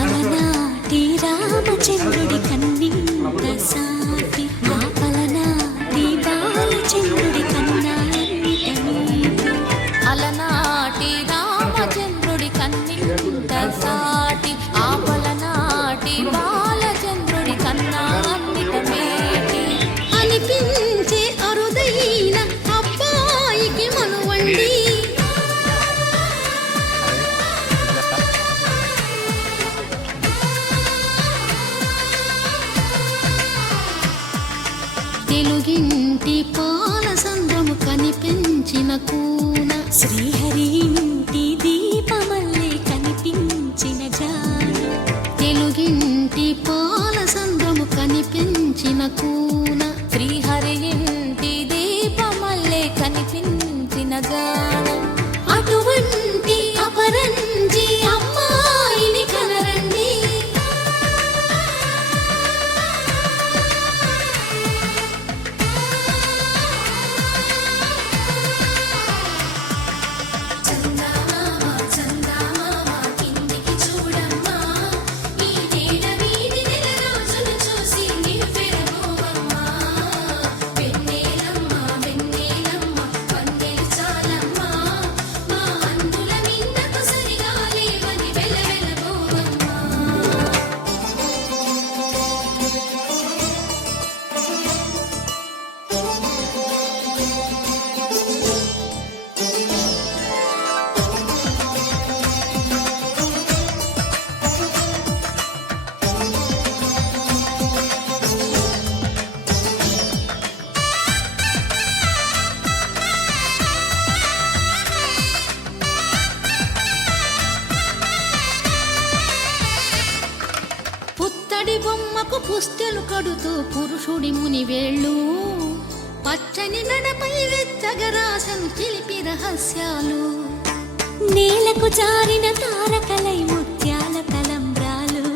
అలనాటి రామచంద్రుడి కన్నీట సాటి ఆపలనాటి బాలచంద్రుడి కన్నాన్నిట అలనాటి రామచంద్రుడి కన్నీట సాటి ఆపలనాటి బాలచంద్రుడి కన్నాన్నిట మేటి అనిపించే అరుదైన అబ్బాయికి మనువండి తెలుగింటి పాల సంద్రము కనిపించిన కూన శ్రీహరి ఇంటి దీపమల్లే కనిపించిన జాన తెలుగింటి పాల సంద్రము కనిపించిన కూన శ్రీహరి ఇంటి దీపమల్లే కనిపించిన జాన అటువంటి అపరంజి అమ్మాయిని కనరండి పుత్తడి బొమ్మకు పుస్తెలు కడుతూ పురుషుడి ముని వేళ్ళు పచ్చని మెడపై వెచ్చగరాసను చిలిపి రహస్యాలు నేలకు జారిన తారకలై ముత్యాల తలంబ్రాలు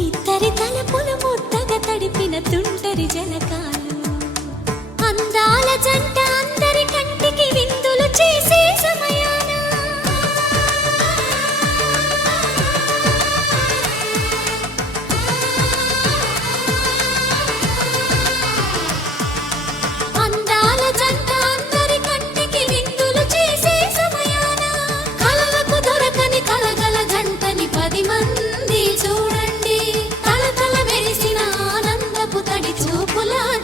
ఇద్దరి తలపులు ముద్దగా తడిపిన తుంటరి జలకాలు అందాల జంట అందరి కంటికి విందులు చేసే సమయాన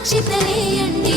చితలేయండి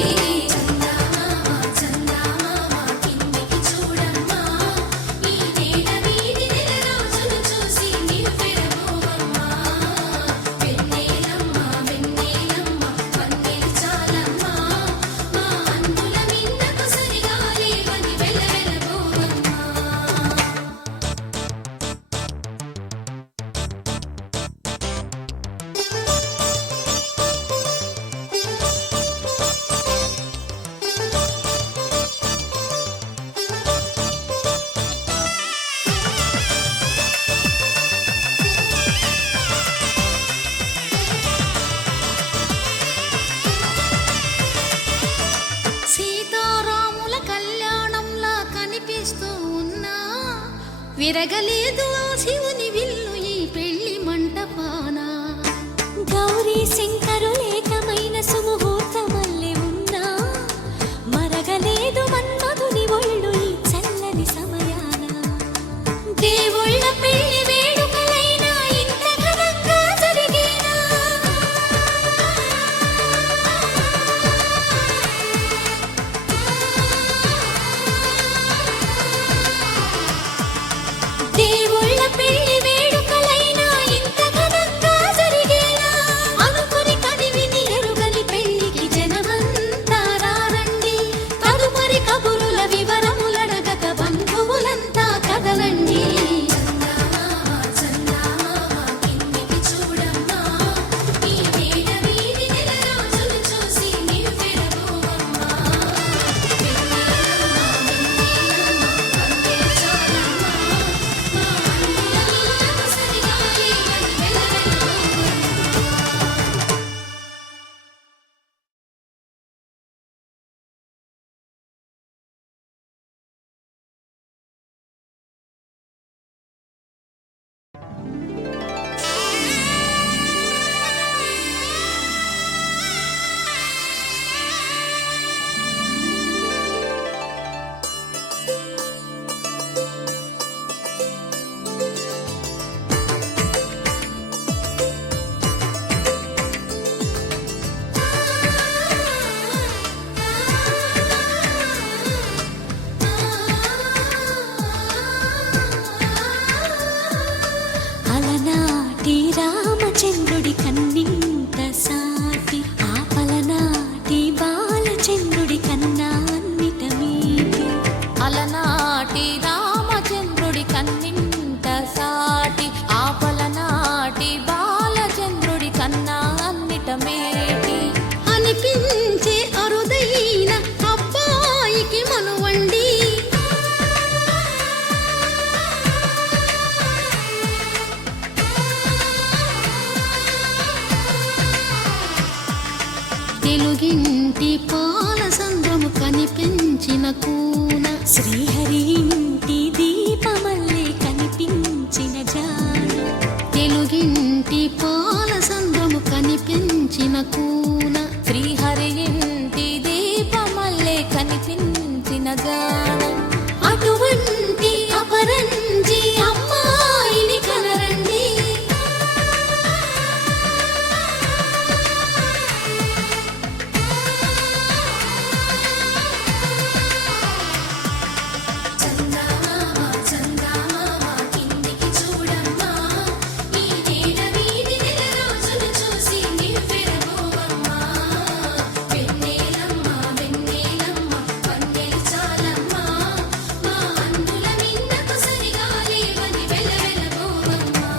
విరగలేదు శివుని విల్లు ఈ పెళ్లి మంటపాన గౌరీ శంకరులేకమైన సుముహూర్తమల్లె ఉన్నా మరగలేదు మన్మధుని ఒళ్ళు ఈ చల్లని సమయాన దేవుళ్ళ పెళ్లి వేడుకలైనా ఇంత ఘనంగా జరిగేనా దేవుళ్ళ రామచంద్రుడి కన్నింత సాటి ఆపలనాటి బాలచంద్రుడి కన్నా అన్నిట మీటి అలనాటి రామచంద్రుడి కన్నింత సాటి ఆపలనాటి బాలచంద్రుడి కన్నా అన్నిట మేటి అనిపించే అరుదైన అబ్బాయికి మనువండి తెలుగింటి పాల సంద్రము కనిపించిన కూన శ్రీహరి ఇంటి దీపమల్లే కనిపించిన జాన తెలుగింటి పాల సంద్రము కనిపించిన కూన శ్రీహరి ఇంటి దీపమల్లే కనిపించిన గానం అటువంటి అపరంజి అమ్మాయిని కనరండి చందమామ చందమామ కిందికి చూడమ్మా ఈ నేల వీధి నెల రోజులు చూసి నివ్వెరబోవమ్మా వెన్నెలమ్మ వెన్నెలమ్మ వన్నెలు చాలమ్మా మా అందుల మిన్నకు సరిగా లేవని వెలవెలబోవమ్మా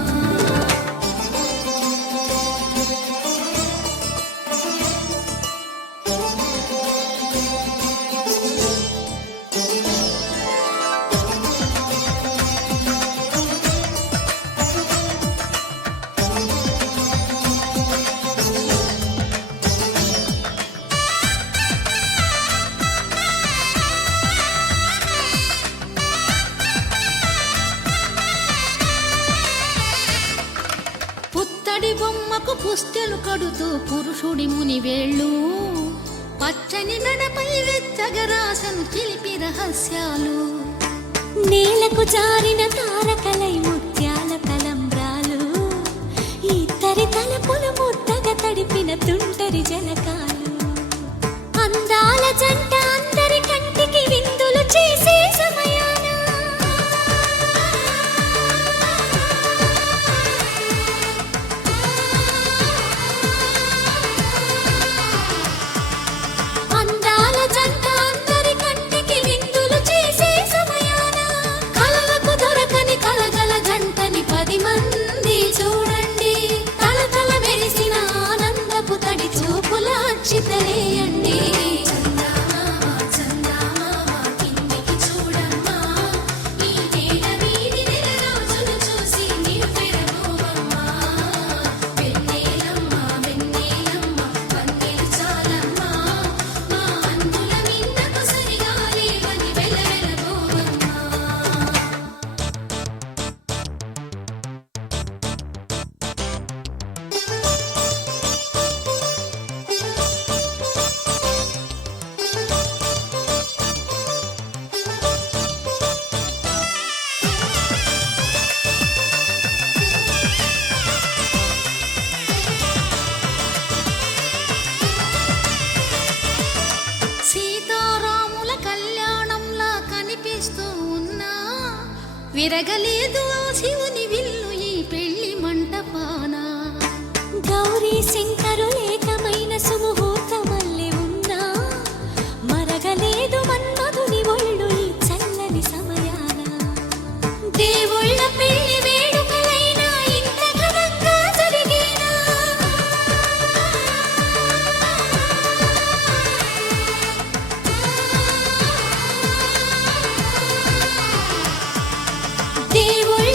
పుత్తడి బొమ్మకు పుస్తెలు కడుతూ పురుషుడి ముని వేళ్ళు పచ్చని మెడపై వెచ్చగరాసను చిలిపి రహస్యాలు నేలకు జారిన తారకలై ముత్యాల తలంబ్రాలు ఇద్దరి తలపులు ముద్దగా తడిపిన తుంటరి జలకాలు అందాల జంట అందరి కంటికి విందులు చేసే సమయాన అందాల జంట అందరి కంటికి విందులు చేసే సమయాన కలలకు దొరకని కలగల జంటని 10 మంది చూడండి తలతల మెరిసిన ఆనందపు తడి చూపుల అక్షితలేయండి చందమామ చందమామ కిందికి చూడమ్మా ఈ నేల వీధి నెల రోజులు చూసి నివ్వెరబోవమ్మా వెన్నెలమ్మ వెన్నెలమ్మ వన్నెలు చాలమ్మా మా అందుల మిన్నకు సరిగా లేవని వెలవెలబోవమ్మా సీతారాముల కళ్యాణంలా కనిపిస్తూ ఉన్నా విరగలేదు ఆ శివుని విల్లు ఈ పెళ్లి మంటపాన గౌరీ శంకరులేకమైన సుముహూర్తమల్లె ఉన్నా మరగలేదు మన్మధుని ఒళ్ళు ఈ చల్లని సమయాన దేవుళ్ళ పెళ్లి వేడుకలైనా ఇంత ఘనంగా జరిగేనా దేవుళ్ళ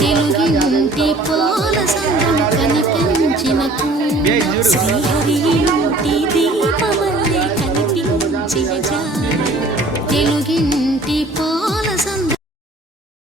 తెలుగింటి పాల సంద్రం కనిపించిన శ్రీహరి ఇంటి